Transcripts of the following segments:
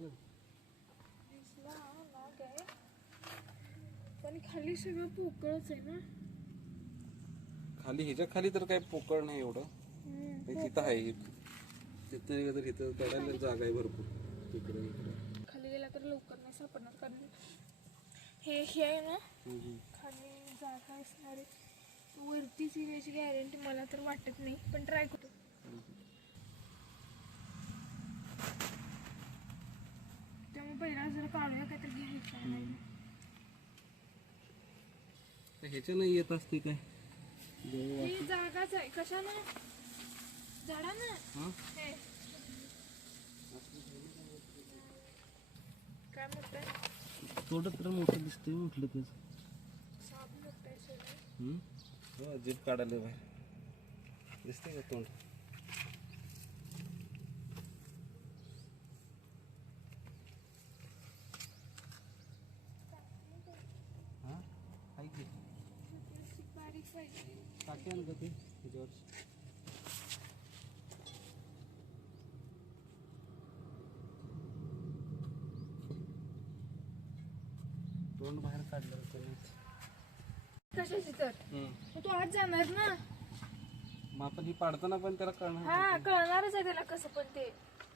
दिसला नाग आहे पण खाली सगळं पोकळच आहे ना. खाली ह्याच्या खाली तर काय पोकळ नाही एवढं. तिथं आहे तिथं तर इथं चढायला जागा आहे भरपूर. तिकडे इकडे खाली गेला तर लवकर नाही सापडणार कारण हे आहे ना खाली जागा असणार आहे. वरतीच याची गॅरंटी मला तर वाटत नाही पण ट्राय करू. त्यामुळे पहिला जर काढूया काहीतरी घ्यायचं नाही. ह्याच्या नाही येत असते काय ही जागाच आहे कशाला झाडा ना हे काय म्हणताय. थोडं तर मोठं दिसतंय म्हटलं त्याच. साप मोठा आहे हो जीप काढायला बाहेर दिसतंय का तोंड. हा आहे की बारीक पाहिजे. टाकी आण का ते त्याच्यावर. तोंड बाहेर काढलं कशाची तर तू आज जाणार ना. मग आपण ही पाडताना पण त्याला कळणार. हा कळणारच आहे त्याला कसं पण ते.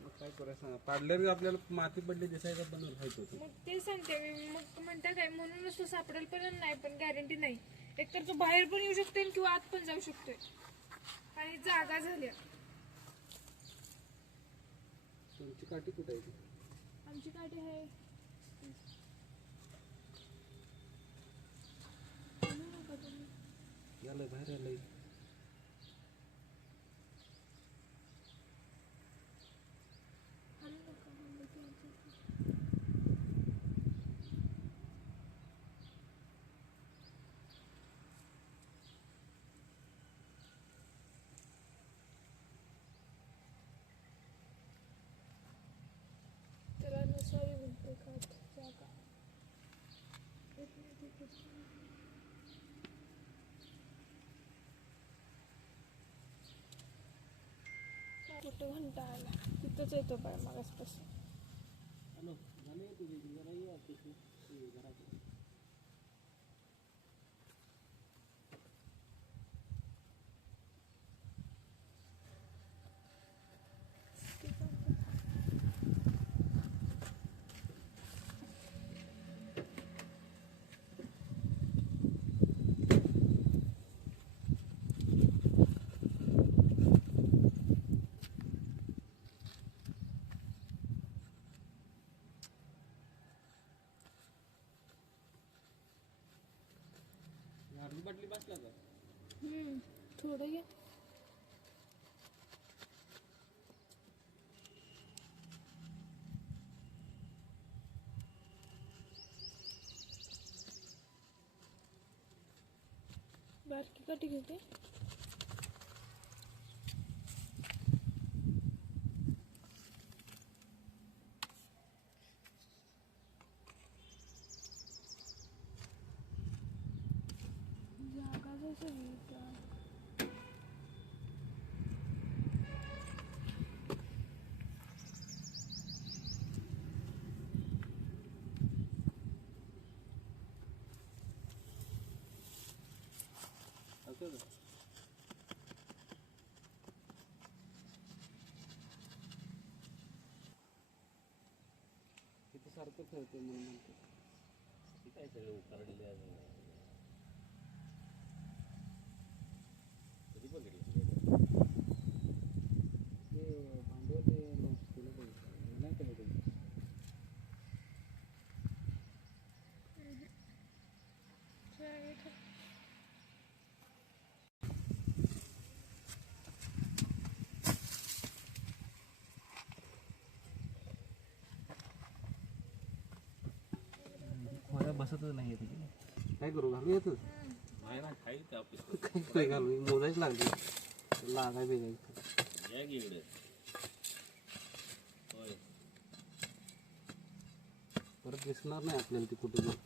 मग काय करायचं सांगा. पाडल्यावर आपल्याला माती पडली दिसायचं पण व्हायचं होतं. मग ते सांगते मी. मग म्हणता काय म्हणूनच तो सापडेल पण नाही पण गॅरंटी नाही. एकतर तो बाहेर पण येऊ शकतोय किंवा आत पण जाऊ शकतोय आणि जागा झाल्या. तुमची काठी कुठे आहे? आमची काठी आहे याला बाहेर आलंय. त्याला नसावी म्हणते काठ जागा. कुठे घंटा आला तिथंच येतो पाय मागासपासून. बाटली बसला का? थोडं घ्या. बारकी काठी घेते. जागा जसं तिथे सारखं खेळते म्हणून म्हणते. काय सगळे उकारलेले आहे. कधी बघितलं ते भांडवल केलं पाहिजे नाही केलं पाहिजे. खोऱ्या बसतच नाही त्याची. काय करू घालू येतच नाही ना खाईल का आपली. काय घालू मोजायच लागली लागाय बेगायचं. या की इकडे. होय परत दिसणार नाही आपल्याला ती कुठे गेली.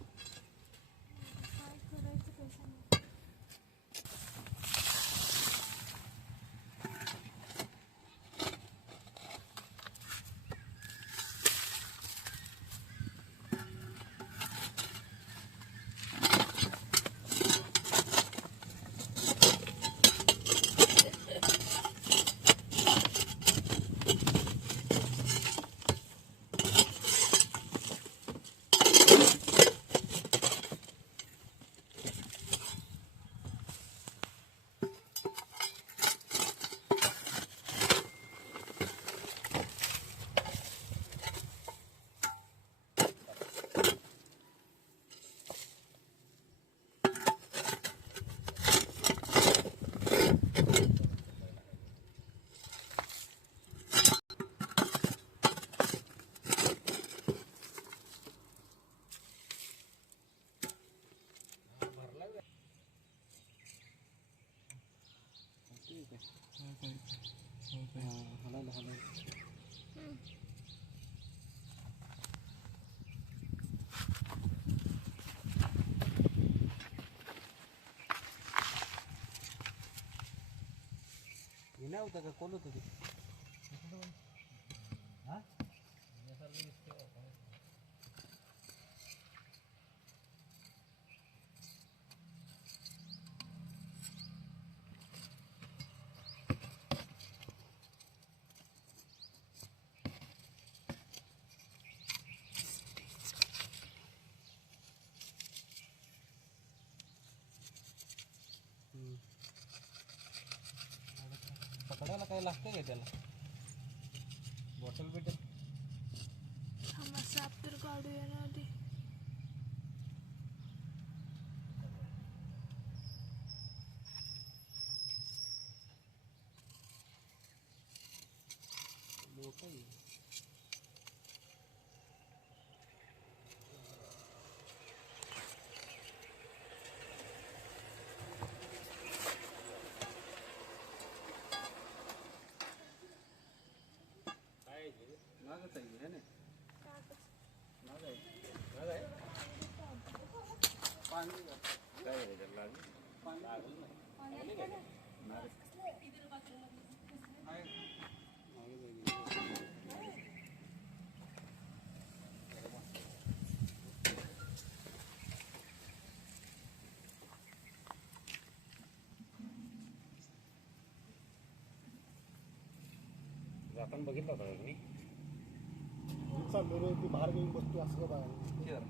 काय करायचं काय सांग. हलायला हलायला विना होता का कोण होतं ते पकडायला काय लागतंय का त्याला बॉटल बिटल आम्हाला साप तर काढूया ना आधी. मोठा आहे नागच आहे है ना नाग आहे नाग आहे पाणी काय आहे त्याला लागलं? पाणी आहे नाग आहे. जाताना बघितलं होता का तुम्ही? चाललो रे ती बाहेर घेऊन बसतो असं बाहेर Here.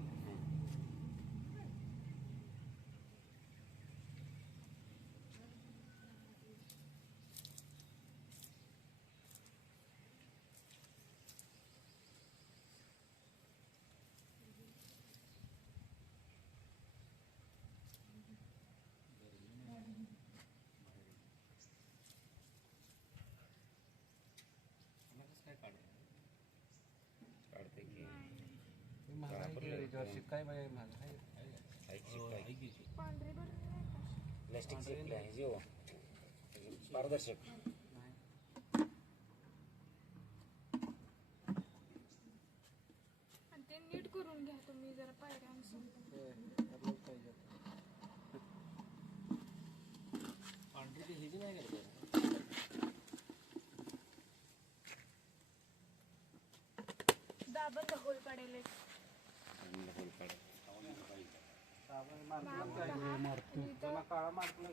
काय काढते की काय बाय महाग आहे पांढरी भरून नाही का? प्लॅस्टिक आहे जेव्हा पारदर्शक आणि ते नीट करून घ्या तुम्ही जरा पायऱ्यांचं. पांढरी ती ह्याची नाही करत दाबण होल काढायला काळा मारला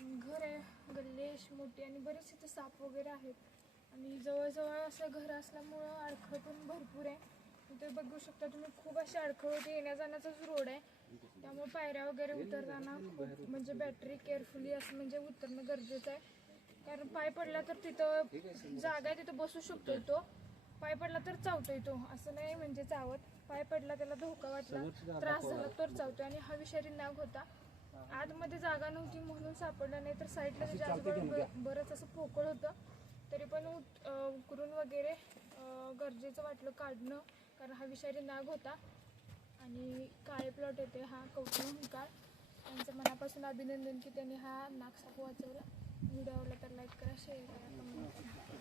घर आहे, गल्लेश मोठी आणि बरेच इथे साप वगैरे आहेत. आणि जवळजवळ असं घर असल्यामुळं अडखळ पण भरपूर आहे. इथे बघू शकता तुम्ही खूप असे अडखळ होते, येण्या जाण्याचाच रोड आहे. त्यामुळे पायऱ्या वगैरे उतरताना खूप म्हणजे बॅटरी केअरफुली असं म्हणजे उतरणं गरजेचं आहे. कारण पाय पडला तर तिथं जागा आहे, तिथं बसू शकतो तो. पाय पडला तर चावतोय तो, असं नाही म्हणजे चावत. पाय पडला त्याला धोका वाटला, त्रास झाला तर चावतोय. आणि हा विषारी नाग होता. आतमध्ये जागा नव्हती म्हणून सापडला, नाही तर साईडला त्याच्या आजूबाजूला बरंच असं पोकळ होतं. तरी पण उकरून वगैरे गरजेचं वाटलं काढणं, कारण हा विषारी नाग होता. आणि काळे प्लॉट येते हा कौतुक हुंकार यांचं मनापासून अभिनंदन की त्यांनी हा नाग साप वाचवला. व्हिडिओ आवडला तर लाईक करा, शेअर करा, कमेंट करा.